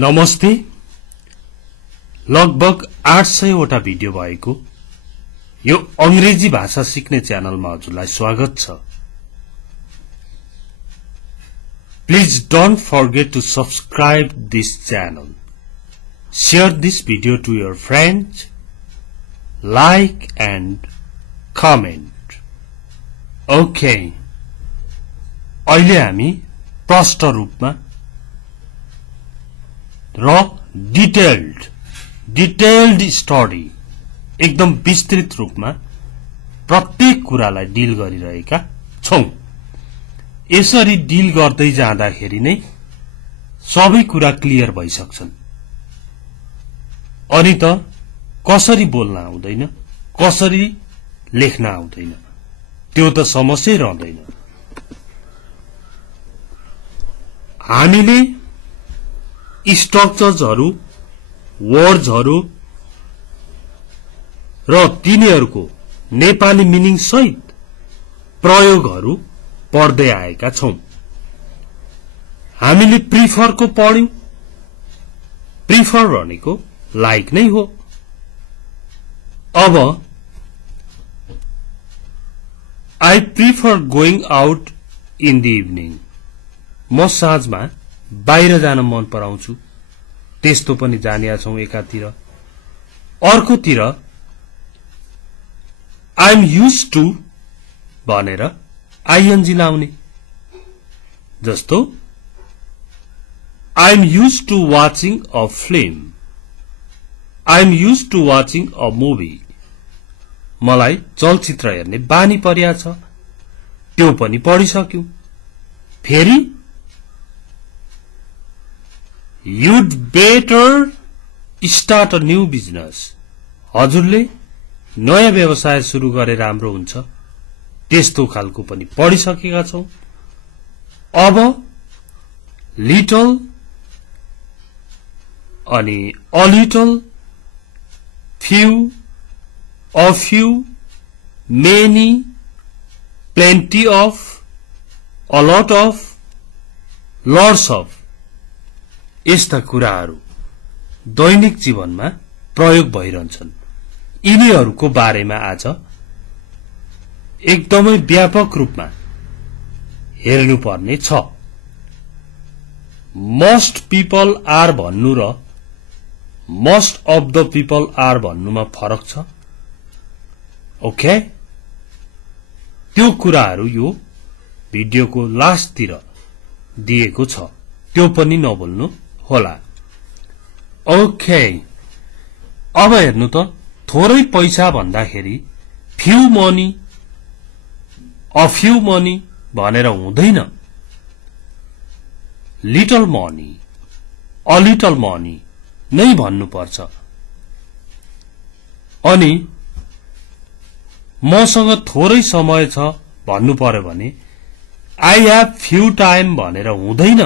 नमस्ते। लगभग 800 वटा भिडियो भएको यो अंग्रेजी भाषा सिक्ने च्यानलमा हजुरलाई स्वागत छ। Please don't forget to subscribe this channel. Share this video to your friends. Like and comment. Okay. अहिले हामी प्रष्ट रूपमा र डिटेल्ड स्टडी एकदम विस्तृत रूपमा प्रत्येक कुरालाई डिल गरिरहेका छौं। यसरी डिल गर्दै जाँदाखेरि नै सबै कुरा क्लियर भइसक्छन्। अनि त कसरी बोल्न आउँदैन, कसरी लेख्न आउँदैन, त्यो त समस्या रहँदैन। हामीले स्ट्रक्चर्सहरु, वर्ड्सहरु र तिनीहरुको नेपाली मिनिङ सहित प्रयोगहरु पढ्दै आएका छौं। हामीले प्रिफर को पढ्यौं। प्रिफर भनेको लाइक नै हो। अब I prefer going out in the evening. म साँझमा बाहिर जान मन पराउँछु। त्यस्तो पनि जानिया छौं एकातिर। अर्कोतिर I'm used to भनेर ing लाउने। जस्तो I'm used to watching a film. I'm used to watching a movie. मलाई चलचित्र हेर्ने बानी पर्या छ। त्यो पनि पढिसक्यौ। फेरि You'd better start a new business. हजुरले नयाँ व्यवसाय सुरु गरे राम्रो हुन्छ। त्यस्तो खालको पनि पढिसकेका छौं। अब लिटल अनि a little, few, a few, many, plenty of, a lot of, lots of यस्ता कुराहरू दैनिक जीवनमा प्रयोग भइरहन्छन्। यिनीहरूको बारेमा आज एकदमै व्यापक रूपमा हेर्नुपर्ने छ। मोस्ट पीपल आर भन्नु र most of the people are भन्नुमा फरक छ। ओके, त्यो कुराहरू यो भिडियोको लास्टतिर दिएको छ। त्यो पनि नभुल्नु होला। ओके, अब हेर्नु त थोरै पैसा भन्दाखेरि few money, a few money भनेर हुँदैन। Little money, a little money नै भन्नुपर्छ। अनि मसँग थोरै समय छ भन्नु पर्यो भने I have few time भनेर हुँदैन।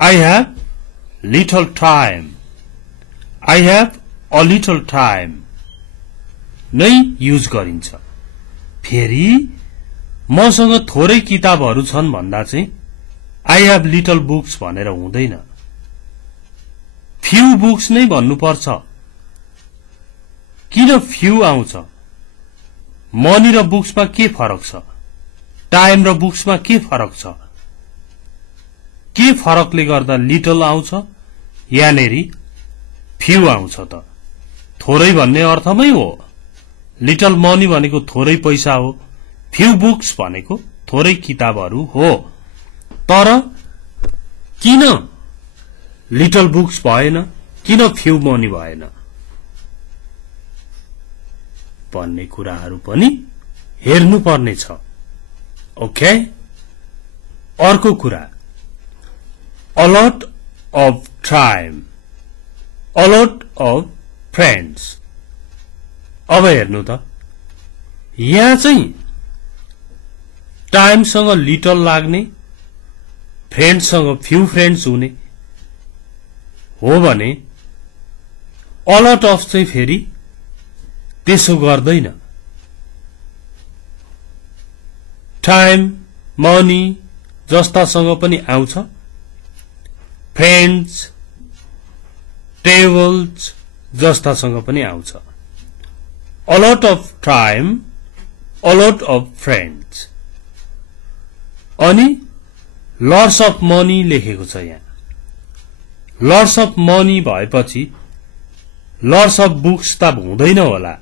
I have little time. I have a little time नै युज गरिन्छ। फेरि मसँग थोरै किताबहरू छन् भन्दा चाहिँ I have little books भनेर हुँदैन। few books नै भन्नुपर्छ। किन few आउँछ? मनी र बुक्समा के फरक छ? टाइम र बुक्समा के फरक छ? के फरकले गर्दा लिटल आउँछ यानेरी फ्यू आउँछ त? थोरै भन्ने अर्थमै हो। लिटल मनी भनेको थोरै पैसा हो। फ्यू बुक्स भनेको थोरै किताबहरू हो। तर किन लिटल बुक्स भएन, किन फ्यू मनी भएन भन्ने कुराहरू पनि हेर्नुपर्ने छ। ओके, अर्को कुरा a lot of time, a lot of friends. अब हेर्नु त यहाँ चाहिँ टाइमसँग लिटल लाग्ने, फ्रेन्डसँग फ्यू फ्रेन्ड्स हुने हो भने a lot of चाहिँ फेरि त्यसो गर्दैन। टाइम, मनी जस्तासँग पनि आउँछ। फ्रेन्ड्स, टेबल्स जस्तासँग पनि आउँछ। A lot of time, a lot of friends। अनि lots of money लेखेको छ यहाँ। lots of money भएपछि lots of books त हुँदैन होला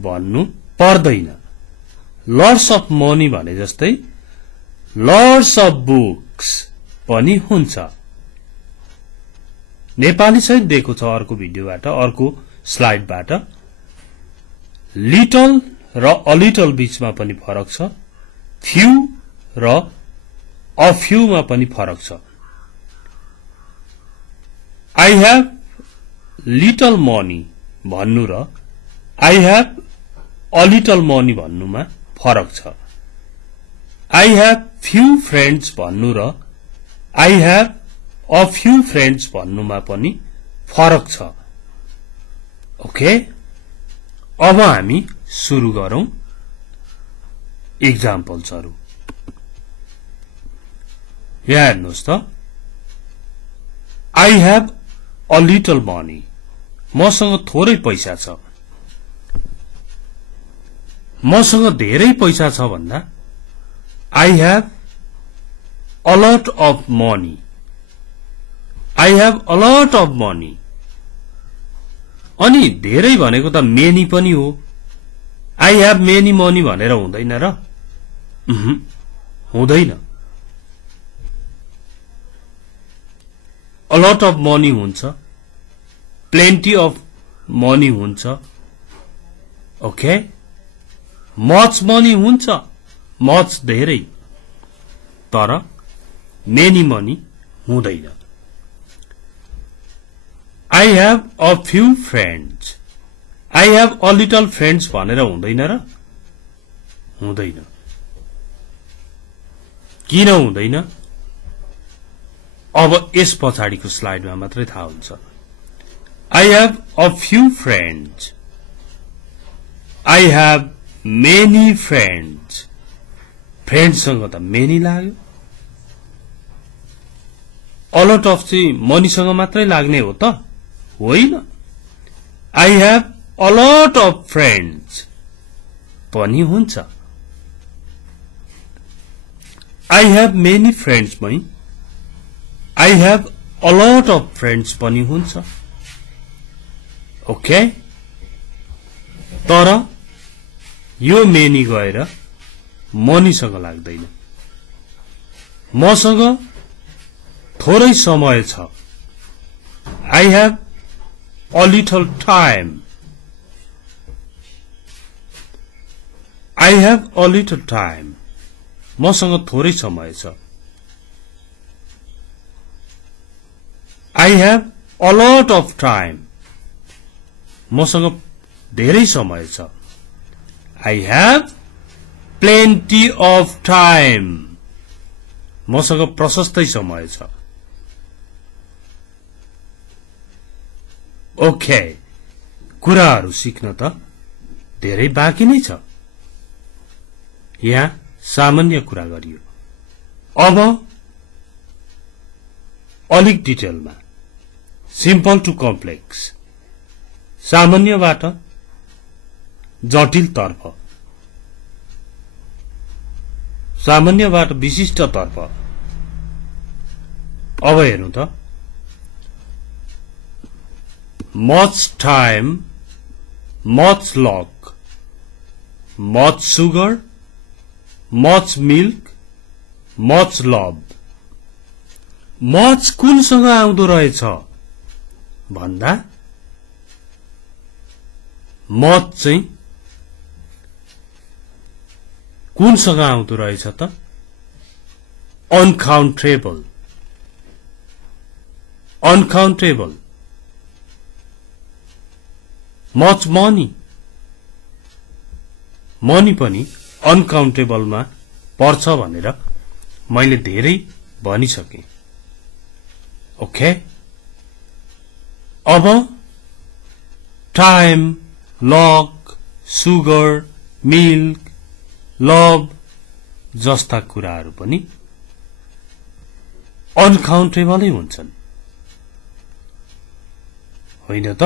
भन्नु पर्दैन। lots of money भने जस्तै lots of books पनि हुन्छ। नेपाली सहित दिएको छ अर्को भिडियोबाट, अर्को स्लाइडबाट। लिटल र अ लिटल बीचमा पनि फरक छ, फ्यू र अ फ्यू मा पनि फरक छ। I have little money भन्नु र I have a little money भन्नुमा फरक छ। I have few friends भन्नु र I have a few friends भन्नुमा पनि फरक छ। ओके, अब हामी सुरु गरौं एक्जाम्पल्सहरु। यहाँ हेर्नुस् त, I have a little money, मसँग थोरै पैसा छ। मसँग धेरै पैसा छ भन्दा I have a lot of money, I have a lot of money। अनि धेरै भनेको त many पनि हो। I have many money भनेर हुँदैन र? हुँदैन। A lot of money हुन्छ, plenty of money हुन्छ। ओके, much money हुन्छ, much धेरै, तर many money हुँदैन। I have a few friends, I have a little friends भनेर हुँदैन र? हुँदैन। किन हुँदैन? अब यस पछाडिको स्लाइडमा मात्रै थाहा हुन्छ। I have a few friends, I have many friends। Friends सँग त many लाग्यो। A lot of चाहिँ मनीसँग मात्रै लाग्ने हो त? होइन। I have a lot of friends पनि हुन्छ। I have many friends मै I have a lot of friends पनि हुन्छ। ओके, तर यो many गएर मनीसँग लाग्दैन। मसँग थोरै समय छ। I have a little time, I have a little time। मसँग थोरै समय छ। I have a lot of time। मसँग धेरै समय छ। I have plenty of time। मसँग प्रशस्तै समय छ। ओके, कुराहरू सिक्न त धेरै बाँकी नै छ। यहाँ सामान्य कुरा गरियो। अब अलिक डिटेलमा, सिम्पल टु कम्प्लेक्स, सामान्यबाट जटिल तर्फ, सामान्यबाट विशिष्ट तर्फ। अब हेर्नु त, much time, much luck, much sugar, much milk, much love। much कुनसँग आउँदो रहेछ भन्दा much चाहिँ कुनसँग आउँदो रहेछ त? uncountable, uncountable। much money, money पनि अनकाउन्टेबल मा पर्छ भनेर मैले धेरै भनिसके। ओके, अब time, lock, sugar, milk, love जस्ता कुराहरू पनि अनकाउन्टेबलै हुन्छन्, होइन त?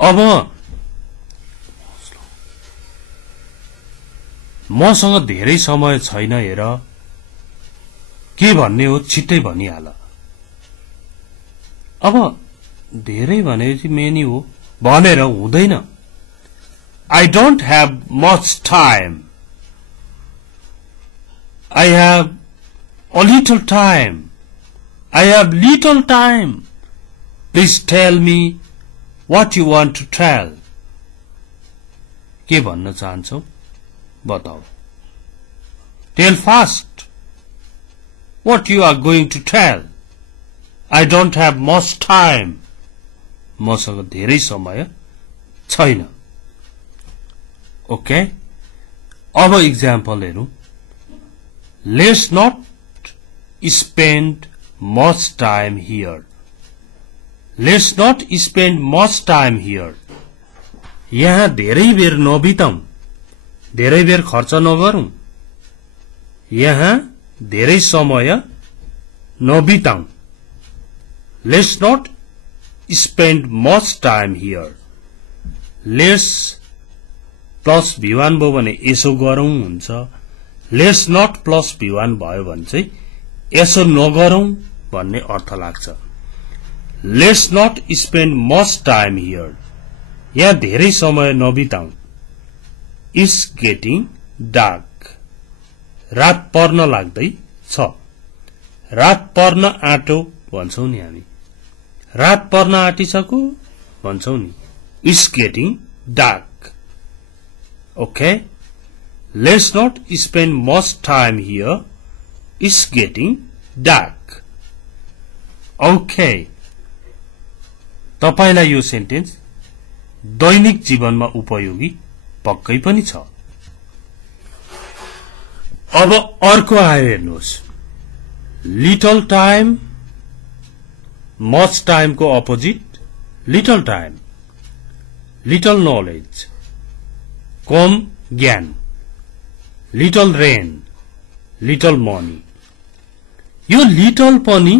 अब मसँग धेरै समय छैन हेर, के भन्ने हो छिट्टै भनिहाल। अब धेरै भनेपछि मेनी हो भनेर हुँदैन। I don't have much time. I have a little time. I have little time. Please tell me what you want to tell. के भन्न चाहन्छौ बताऊ। Tell fast what you are going to tell. I don't have much time. मसँग धेरै समय छैन। Okay, अब example हेरौं। Let's not spend much time here. Let's not spend much time here. यहाँ धेरै बेर नबिताउँ, धेरै बेर खर्च नगरौं, यहाँ धेरै समय नबिताउँ। Let's not spend much time here. Let's plus V1 भयो भने यसो गरौं हुन्छ। लेट्स नट प्लस V1 भयो भने चाहिँ यसो नगरौं भन्ने अर्थ लाग्छ। Let's not spend much time here, यहाँ धेरै समय नबिताउँ। इज गेटिङ डार्क, रात पर्न लाग्दै छ। रात पर्न आँटो भन्छौ नि हामी, रात पर्न आँटिसक्यो भन्छौ नि। Is getting dark. Okay, let's not spend much time here. It's getting dark. Okay, तपाईलाई यो सेन्टेन्स दैनिक जीवनमा उपयोगी पक्कै पनि छ। अब अर्को आयो हेर्नुहोस्। लिटल टाइम, मच टाइम को opposite little time. Little knowledge, कम ज्ञान। Little rain, little money. यो लिटल पनि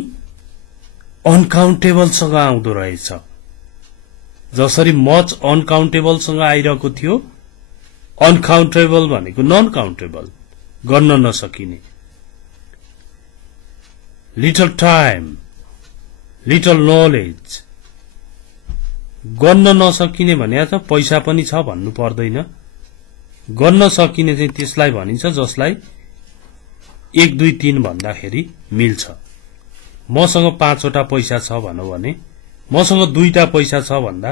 अनकाउन्टेबल सँग आउँदो रहेछ। जसरी मच अनकाउन्टेबल सँग आइरहेको थियो, अनकाउन्टेबल भनेको नन काउन्टेबल, गर्न नसकिने। लिटल टाइम, लिटल नॉलेज, गर्न नसकिने भने त पैसा पनि छ भन्नु पर्दैन। गर्न सकिने चाहिँ त्यसलाई भनिन्छ जसलाई 1 2 3 भन्दाखेरि मिल्छ। मसँग 5 वटा पैसा छ भनौ भने मसँग 2टा पैसा छ भन्दा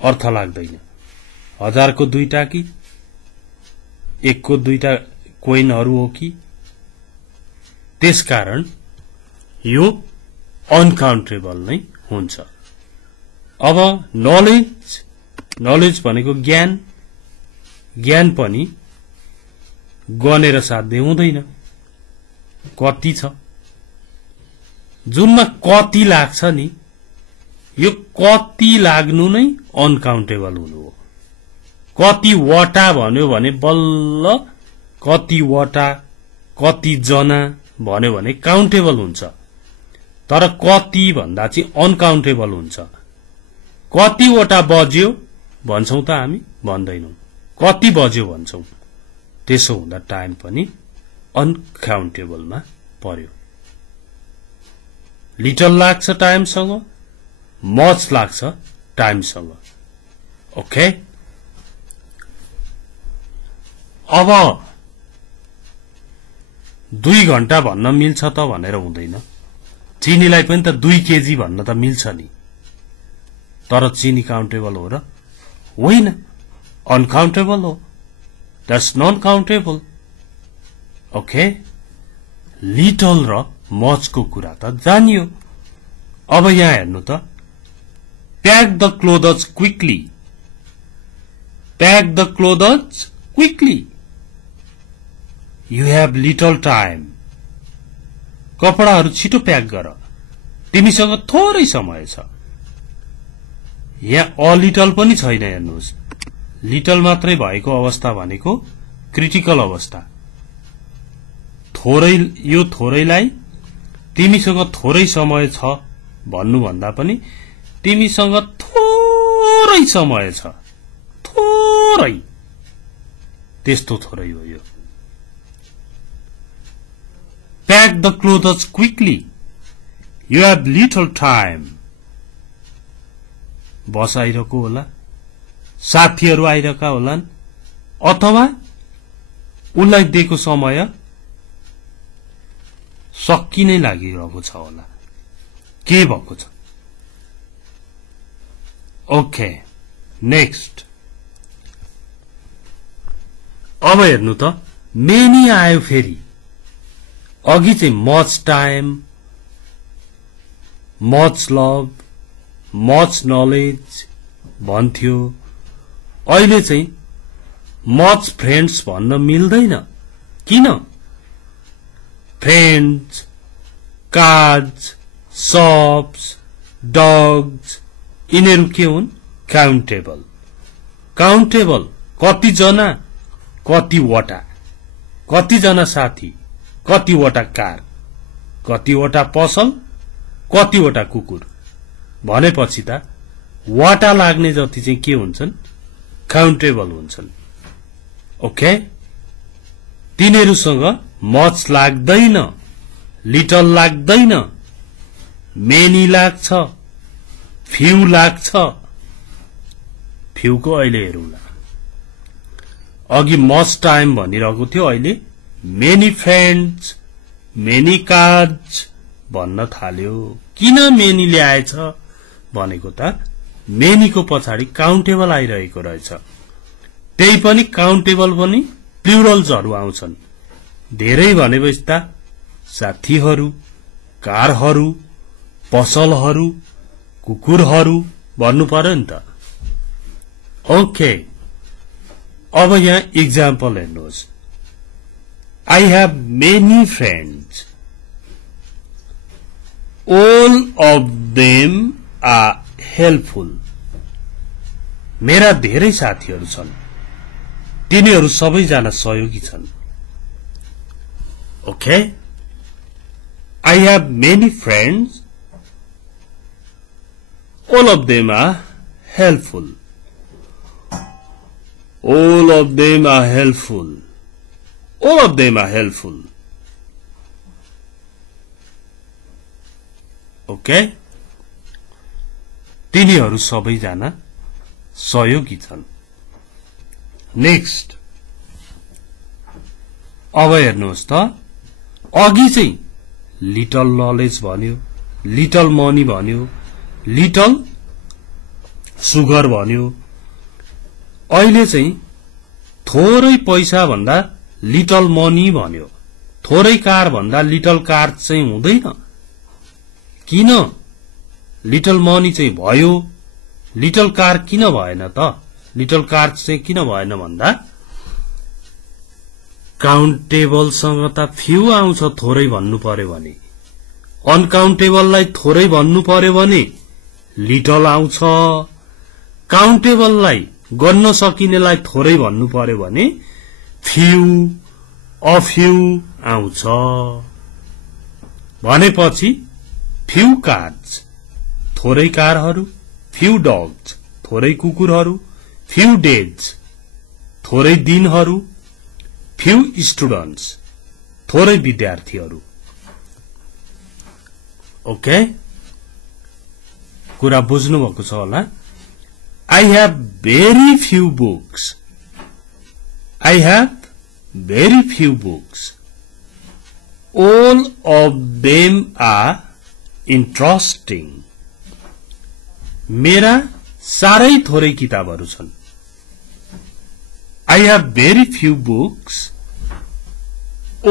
अर्थ लाग्दैन। 1000 को 2टा कि 1 को 2टा कोइनहरु हो कि। त्यसकारण यो अनकाउन्टेबल नै हुन्छ। अब नलेज, नलेज भनेको ज्ञान, ज्ञान पनि गनेर साध्य हुँदैन। कति छ, जुनमा कति लाग्छ नि, यो कति लाग्नु नै अनकाउन्टेबल हुनु हो। कति वटा भन्यो भने बल्ल कति वटा, कति जना भन्यो भने काउन्टेबल हुन्छ। तर कति भन्दा चाहिँ अनकाउन्टेबल हुन्छ। कतिवटा बज्यो भन्छौं त हामी, भन्दैनौं। कति बज्यो भन्छौं। त्यसो हुँदा टाइम पनि अनकाउन्टेबलमा पर्यो। लिटल लाग्छ टाइमसँग, मच लाग्छ टाइमसँग। ओके, अब 2 घण्टा भन्न मिल्छ त भनेर हुँदैन। चिनीलाई पनि त 2 केजी भन्न त मिल्छ नि। तर चिनी काउन्टेबल हो र होइन, अनकाउन्टेबल हो। That's non countable. Okay, little र मच को कुरा त जानियो। अब यहाँ हेर्नु त, pack the clothes quickly, pack the clothes quickly, you have little time. कपडाहरु छिटो प्याक गर, तिमीसँग थोरै समय छ। यहाँ अ लिटल पनि छैन। हेर्नुहोस्, लिटल मात्रै भएको अवस्था भनेको क्रिटिकल अवस्था। थोरैलाई तिमीसँग थोरै समय छ भन्नु भन्दा पनि तिमीसँग थोरै समय छ, थोरै, त्यस्तो थोरै हो यो। Pack the clothes quickly. You have little time. बस आइरहेको होला, साथीहरू आइरहेका होलान्, अथवा उनलाई दिएको समय सकिनै लागिरहेको छ होला, के भएको छ। Okay, next. अब हेर्नु त, मेनी आयो फेरि। अघि चाहिँ much time, much love, much knowledge भन्थ्यो, अहिले चाहिँ मच फ्रेन्ड्स भन्न मिल्दैन। किन? फ्रेन्ड्स, कार्ड्स, सप्स, डग्स, यिनीहरू के हुन्? काउन्टेबल। काउन्टेबल कतिजना, कतिवटा, कतिजना साथी, कतिवटा कार, कतिवटा पसल, कतिवटा कुकुर भनेपछि त वाटा लाग्ने जति चाहिँ के हुन्छन्? काउन्टेबल हुन्छन्। ओके, तिनीहरूसँग मच लाग्दैन, लिटल लाग्दैन, मेनी लाग्छ, फ्यू लाग्छ। फ्यूको अहिले हेरौँला। अघि मच टाइम भनिरहेको थियो, अहिले मेनी फ्रेन्ड्स, मेनी कार्ड्स भन्न थाल्यो। किन मेनी ल्याएछ भनेको त मेनीको पछाडि काउन्टेबल आइरहेको रहेछ। त्यही पनि काउन्टेबल पनि प्लुरल्सहरू आउँछन्। धेरै भनेपछि त साथीहरू, कारहरू, पसलहरू, कुकुरहरू भन्नु पर्यो नि त। ओके, अब यहाँ इक्जाम्पल हेर्नुहोस्। I have many friends. All of them are helpful. मेरा धेरै साथीहरू छन्, तिनीहरू सबैजना सहयोगी छन्। Okay, I have many friends. All of them are helpful. All of them are helpful. All of them are helpful. Okay, तिनीहरू सबैजना सहयोगी छन्। नेक्स्ट, अब हेर्नुहोस् त, अघि चाहिँ लिटल नलेज भन्यो, लिटल मनी भन्यो, लिटल सुगर भन्यो। अहिले चाहिँ थोरै पैसा भन्दा लिटल मनी भन्यो, थोरै कार भन्दा लिटल कार चाहिँ हुँदैन। किन? लिटल मनी चाहिँ भयो, लिटल कार किन भएन त? लिटल कार चाहिँ किन भएन भन्दा काउन्टेबलसँग त फ्यू आउँछ थोरै भन्नु पर्यो भने, अनकाउन्टेबललाई थोरै भन्नु पर्यो भने लिटल आउँछ, काउन्टेबललाई गर्न सकिनेलाई थोरै भन्नु पर्यो भने फ्यू, अफ्यू आउँछ। भनेपछि फ्यू कार्ड्स, थोरै कारहरू, फ्यू डग्स, थोरै कुकुरहरू, फ्यू डेज, थोरै दिनहरू, फ्यू स्टुडेन्ट्स, थोरै विद्यार्थीहरू। ओके, कुरा बुझ्नु भएको छ होला। I have very few books. I have very few books. All of them are interesting. मेरा सारै थोरै किताबहरू छन्। I have very few books.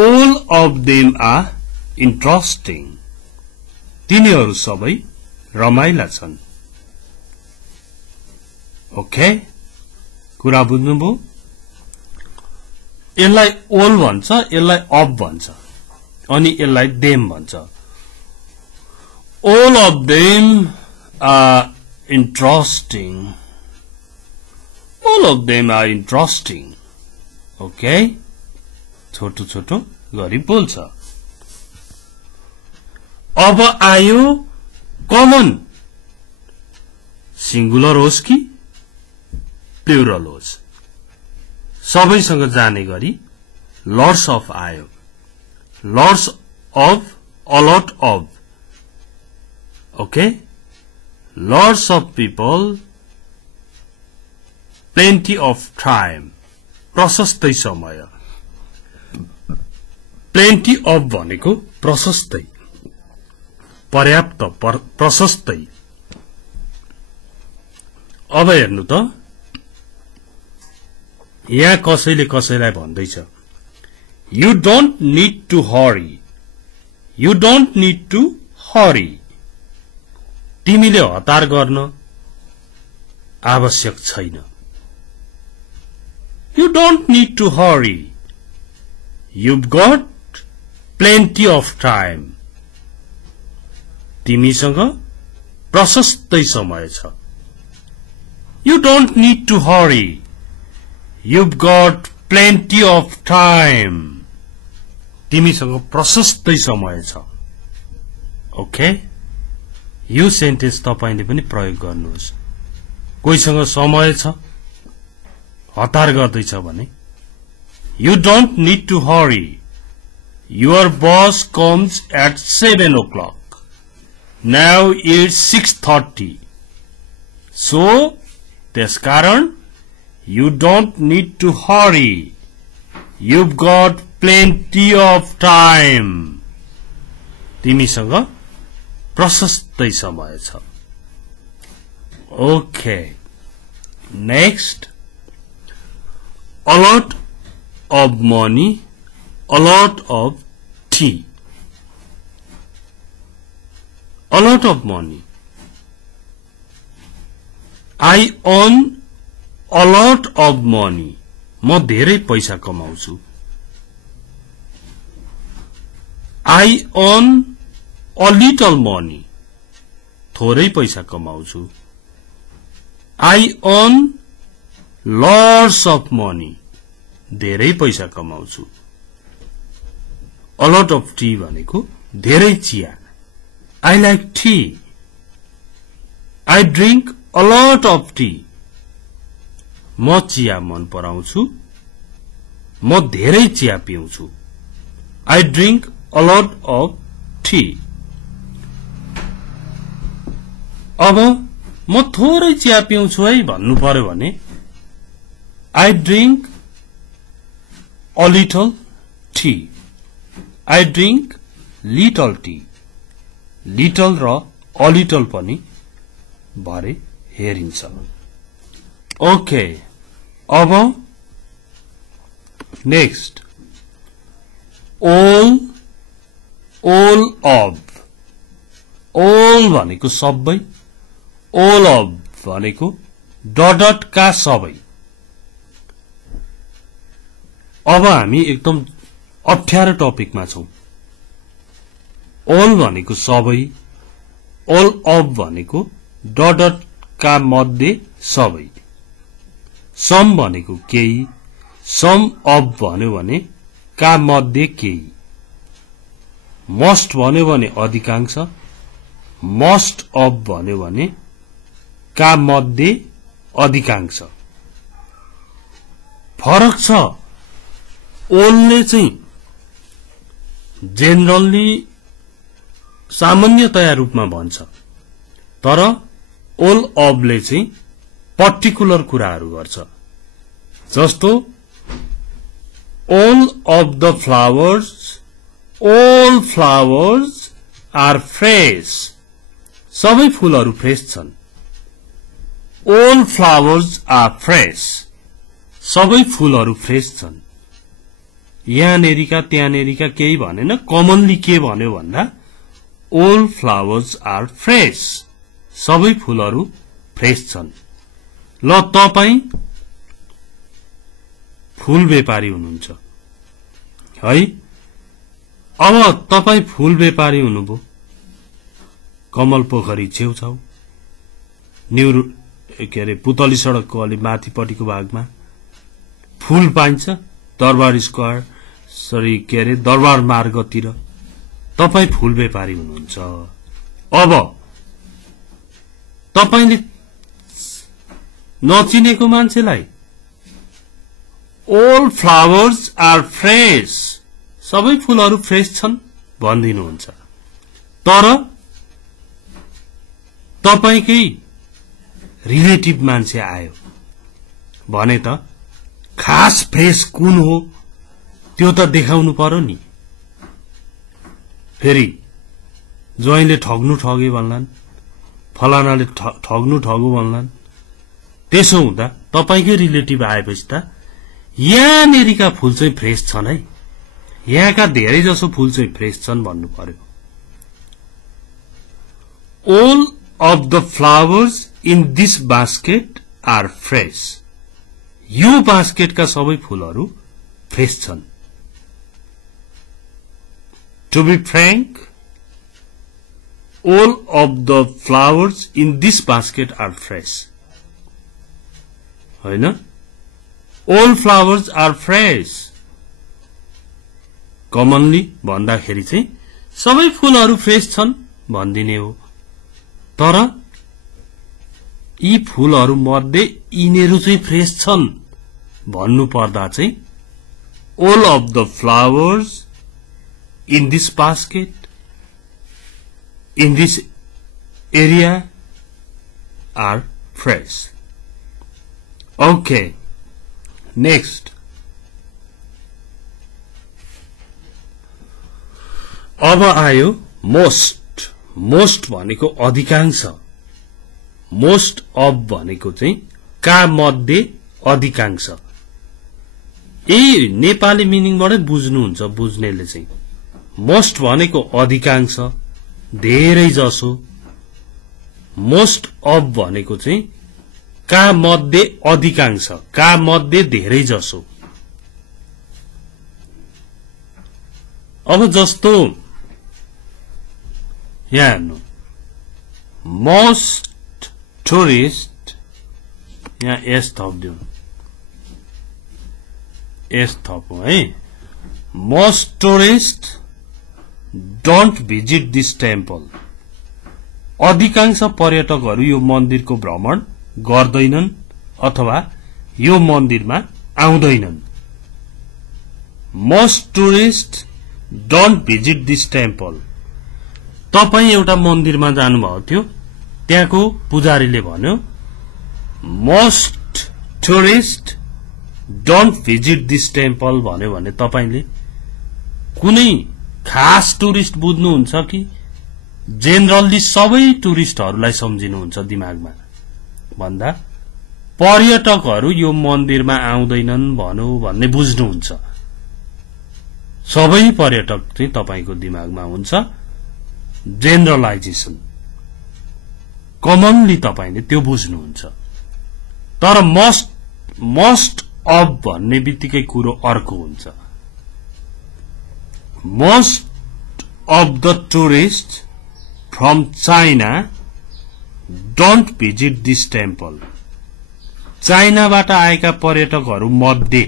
All of them are interesting. तिनीहरू सबै रमाइला छन्। ओके, कुरा बुझ्नुभयो? यसलाई ओल भन्छ, यसलाई अफ भन्छ, अनि यसलाई देम भन्छ। All of them are interesting. All of them are interesting. Okay? छोटो छोटो गरी बोल्छ। अब आयो कमन, सिंगुलर होस् कि प्लुरल होस्, सबैसँग जाने गरी लट्स अफ आयो। Lots of, a lot of, okay. Lots of people, plenty of time, प्रशस्तै समय। प्लेन्टी अफ भनेको प्रशस्तै, पर्याप्त, प्रशस्तै। अब हेर्नु त, यहाँ कसैले कसैलाई भन्दैछ, you don't need to hurry, you don't need to hurry. तिमीले हतार गर्न आवश्यक छैन। You don't need to hurry, you've got plenty of time. तिमीसँग प्रशस्तै समय छ। You don't need to hurry. You've got plenty of time. तिमीसँग प्रशस्तै समय छ। ओके, यो सेन्टेन्स तपाईले पनि प्रयोग गर्नुहोस्। कोहीसँग समय छ, हतार गर्दैछ भने, You don't need to hurry. Your boss comes at 7 o'clock. Now it's 6:30. So, त्यसकारण you don't need to hurry. You've got plenty of time. तिमीसँग प्रशस्तै समय छ। Okay. Next. A lot of money, a lot of tea. A lot of money. I earn a lot of money. म धेरै पैसा कमाउँछु। I earn a little money. थोरै पैसा कमाउँछु। I earn lots of money. धेरै पैसा कमाउँछु। A lot of tea भनेको धेरै चिया। I like tea. I drink a lot of tea. म चिया मन पराउँछु। म धेरै चिया पिउँछु। I drink a lot of tea. अब म थोरै चिया पिउँछु है भन्नु पर्यो भने, I drink a little tea. I drink little tea. Little र a little पनि भरे हेरिन्छ। ओके, अब next, all, all of. all भनेको सबै, all of भनेको डटका सबै। अब हामी एकदम अप्ठ्यारो टपिकमा छौं। all भनेको सबै, all of भनेको डटका मध्ये सबै। some भनेको केही, some of भन्यो भने का मध्ये केही। most भन्यो भने अधिकांश, most of भन्यो भने का मध्ये अधिकांश। फरक छ, all ले चाहिँ जेनरली सामान्यतया रूपमा भन्छ, तर all of ले चाहिँ पर्टिकुलर कुराहरू गर्छ। जस्तो all of the flowers, all flowers are fresh. सबै फूलहरू फ्रेश छन्। all flowers are fresh. सबै फूलहरू फ्रेश छन्। यहाँनेरिका त्यहाँनेरिका केही भनेन, कमनली के भन्यो भन्दा all flowers are fresh. सबै फूलहरू फ्रेश छन्। ल, तपाई फूल व्यापारी हुनुहुन्छ है। अब तपाई फूल व्यापारी हुनुभयो, कमल पोखरी छेउछाउ न्यू के अरे पुतली सडकको अलि माथिपट्टिको भागमा फूल पाइन्छ। दरबार स्क्वायर, सरी के अरे दरबार मार्गतिर तपाई फूल व्यापारी हुनुहुन्छ। अब तपाईले नचिनेको मान्छेलाई all flowers are fresh, सबै फूलहरू फ्रेश छन् भन्दिनुहुन्छ। तर तपाईकै रिलेटिभ मान्छे आयो भने त खास फ्रेश कुन हो त्यो त देखाउनु पर्यो नि। फेरि ज्वाइँले ठगे भन्लान्, फलानाले ठग्नु भन्लान्। त्यसो हुँदा तपाईकै रिलेटिभ आएपछि त यहाँनेरिका फूल चाहिँ फ्रेश छन् है, यहाँका धेरै जसो फूल चाहिँ फ्रेश छन् भन्नु पर्यो। All of the flowers in this basket are fresh, यो बास्केटका सबै फूलहरू फ्रेश छन्। To be frank, all of the flowers in this basket are fresh, हैन? All flowers are fresh, commonly भन्दाखेरि चाहिँ सबै फूलहरू फ्रेश छन् भन्दिने हो। तर यी फूलहरू मध्ये यिनीहरू चाहिँ फ्रेश छन् भन्नु पर्दा चाहिँ all of the flowers in this basket, in this area are fresh. Okay, next. अब आयो most. most भनेको अधिकांश, most of भनेको चाहिँ का मध्ये अधिकांश। यही नेपाली मिनिङबाटै बुझ्नुहुन्छ बुझ्नेले चाहिँ। मोस्ट भनेको अधिकांश, धेरै जसो। मोस्ट अफ भनेको चाहिँ का मध्ये अधिकांश, का मध्ये धेरै जसो। अब जस्तो यहाँ हेर्नु, मोस्ट टुरिस्ट, यहाँ एस थप्दिउँ, एस थपौं है। Most tourist don't visit this temple, अधिकांश पर्यटकहरू यो मन्दिरको भ्रमण गर्दैनन् अथवा यो मन्दिरमा आउँदैनन्। Most tourist don't visit this temple. तपाई एउटा मन्दिरमा जानुभएको थियो, त्यहाँको पुजारीले भन्यो most tourist don't visit this temple भन्यो भने तपाईले कुनै खास टुरिस्ट बुझ्नुहुन्छ कि जेनरली सबै टुरिस्टहरूलाई सम्झिनुहुन्छ दिमागमा भन्दा पर्यटकहरू यो मन्दिरमा आउँदैनन् भन्नु भन्ने बुझ्नुहुन्छ। सबै पर्यटक चाहिँ तपाईको दिमागमा हुन्छ, जेनरलाइजेसन, कमनली तपाईले त्यो बुझ्नुहुन्छ। तर मोस्ट अफ भन्ने बित्तिकै कुरो अर्को हुन्छ। Most of the tourist from China don't visit this temple. चाइनाबाट आएका पर्यटकहरू मध्ये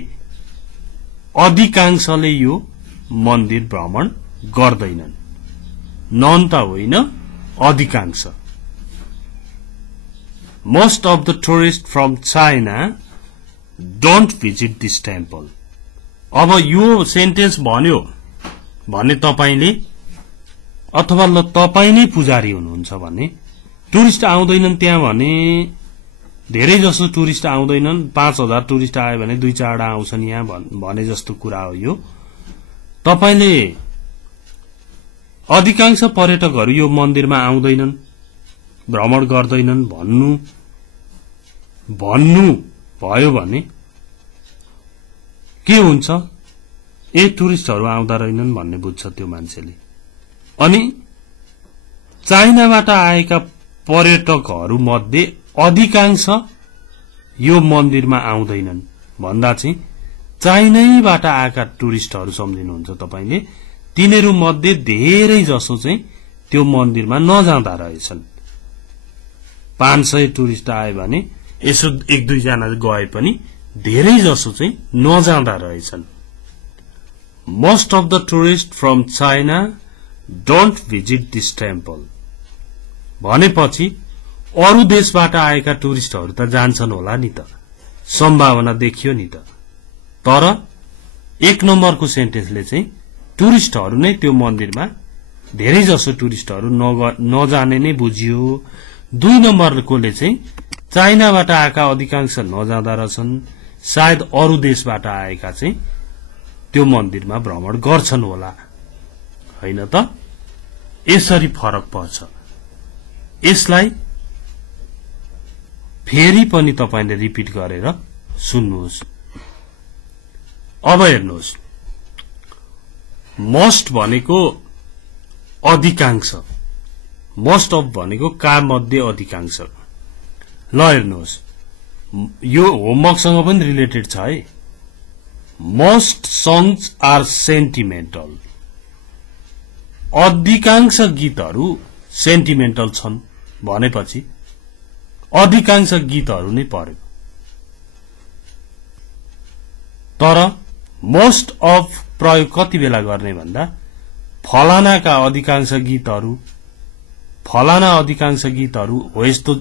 अधिकांशले यो मन्दिर भ्रमण गर्दैनन्। नन त होइन, अधिकांश। Most of the tourist from China don't visit this temple. अब यो सेन्टेन्स भन्यो भने तपाईले अथवा ल तपाई नै पुजारी हुनुहुन्छ भने टुरिस्ट आउँदैनन् त्यहाँ भने धेरै जसो टुरिस्ट आउँदैनन्, 5000 टुरिस्ट आयो भने 2-4 आउँछन् यहाँ भने जस्तो कुरा हो यो। तपाईले अधिकांश पर्यटकहरू यो मन्दिरमा आउँदैनन्, भ्रमण गर्दैनन् भन्नु भयो भने के हुन्छ? ए टुरिस्टहरू आउँदा रहेनन् भन्ने बुझ्छ त्यो मान्छेले। अनि चाइनाबाट आएका पर्यटकहरू मध्ये अधिकांश यो मन्दिरमा आउँदैनन् भन्दा चाहिँ चाइनाबाट आएका टुरिस्टहरू सम्झिनुहुन्छ तपाईले। तिनीहरू मध्ये धेरै जसो चाहिँ त्यो मन्दिरमा नजाँदा रहेछन्। 500 टुरिस्ट आए भने यसो 1-2 जना गए पनि धेरै जसो चाहिँ नजाँदा रहेछन्। Most of the tourists from China don't visit this temple. भनेपछि अरु देशबाट आएका टुरिस्टहरु त जान्छन् होला नि त, सम्भावना देखियो नि त। तर 1 नम्बरको सेन्टेन्सले चाहिँ टुरिस्टहरु नै त्यो मन्दिरमा धेरै जसो टुरिस्टहरु नजाने नै बुझियो। 2 नम्बरकोले चाहिँ चाइनाबाट आएका अधिकांश नजाँदा रहछन्, सायद अरु देशबाट आएका चाहिँ त्यो मन्दिरमा भ्रमण गर्छन् होला, हैन त? यसरी फरक पर्छ। यसलाई फेरि पनि तपाईले रिपिट गरेर सुन्नुहोस्। अब हेर्नुहोस्, मोस्ट भनेको अधिकांश, मोस्ट अफ भनेको का मध्ये अधिकांश। ल हेर्नुहोस्, यो होमवर्कसँग पनि रिलेटेड छ है। Most songs are sentimental. अधिकांश गीतहरू सेन्टिमेन्टल छन् भनेपछि अधिकांश गीतहरू नै पर्यो। तर मोस्ट अफ प्रयोग कति बेला गर्ने भन्दा फलानाका अधिकांश गीतहरू, फलाना अधिकांश गीतहरू हो यस्तो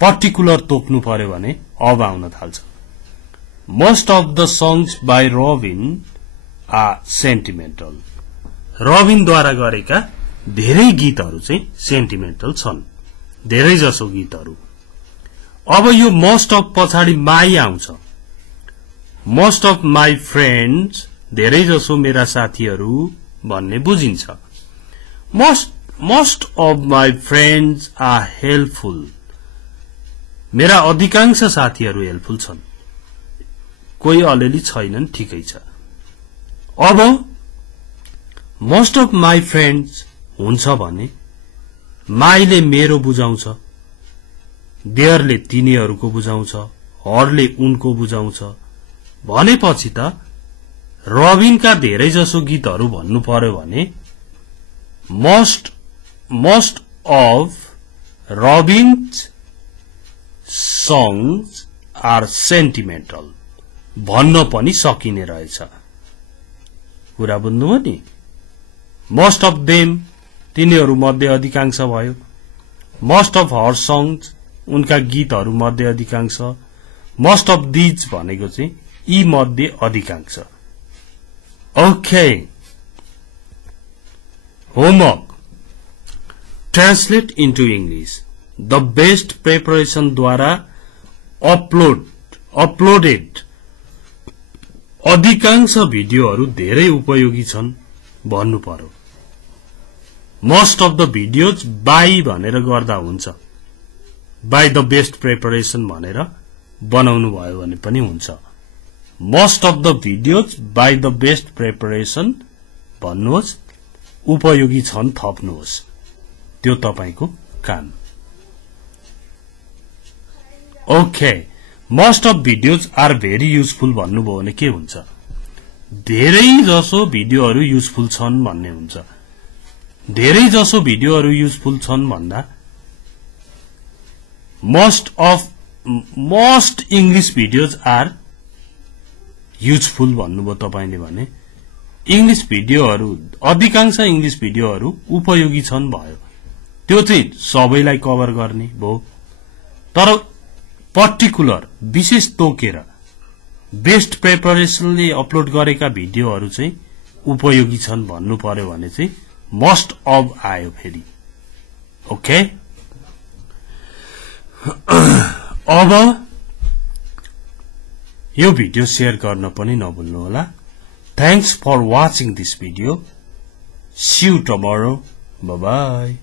पर्टिकुलर तोक्नु पर्यो भने अब आउन थाल्छ। Most of the songs by Rabin are sentimental. रबिनद्वारा गरेका धेरै गीतहरू चाहिँ सेन्टिमेन्टल छन्, धेरै जसो गीतहरू। अब यो मोस्ट अफ पछाडि माई आउँछ। मोस्ट अफ माई फ्रेन्ड्स, धेरै जसो मेरा साथीहरू भन्ने बुझिन्छ। Most of my friends are helpful. मेरा अधिकांश साथीहरू हेल्पफुल छन्, कोही अलिअलि छैनन्, ठिकै छ। अब मोस्ट अफ माई फ्रेन्ड्स हुन्छ भने माईले मेरो बुझाउँछ, देयरले तिनीहरूको बुझाउँछ, हरले उनको बुझाउँछ भनेपछि त रबिनका धेरै जसो गीतहरू भन्नु पर्यो भने most of Robin's songs are sentimental भन्न पनि सकिने रहेछ। कुरा बुझ्नुभयो नि? मोस्ट अफ देम, तिनीहरू मध्ये अधिकांश भयो। मोस्ट अफ हर सङ्ग्स, उनका गीतहरू मध्ये अधिकांश। मोस्ट अफ दिज भनेको चाहिँ यी मध्ये अधिकांश। Okay, homework, translate into English. The best preparation द्वारा अपलोडेड अधिकांश भिडियोहरू धेरै उपयोगी छन् भन्नु पर्यो। Most of the videos by भनेर गर्दा हुन्छ, बाई द बेस्ट प्रिपरेसन भनेर बनाउनु भयो भने पनि हुन्छ। Most of the videos by the best preparation भन्नुहोस्, उपयोगी छन् थप्नुहोस्, त्यो तपाईको काम। Okay, most of videos are very useful भन्नुभयो भने के हुन्छ? धेरै जसो भिडियोहरू युजफुल छन् भन्ने हुन्छ। धेरै जसो भिडियोहरू युजफुल छन् भन्दा most English videos are useful भन्नुभयो तपाईले भने इंग्लिश भिडियोहरू, अधिकांश इंग्लिश भिडियोहरू उपयोगी छन् भयो। त्यो चाहिँ सबैलाई कभर गर्ने भयो। तर पर्टिकुलर विशेष तोकेर बेस्ट प्रिपरेसनले अपलोड गरेका भिडियोहरू चाहिँ उपयोगी छन् भन्नु पर्यो भने चाहिँ मोस्ट अफ आयो फेरि। ओके, अब यो भिडियो शेयर गर्न पनि नभुल्नु होला। Thanks for watching this video. See you tomorrow. Bye bye.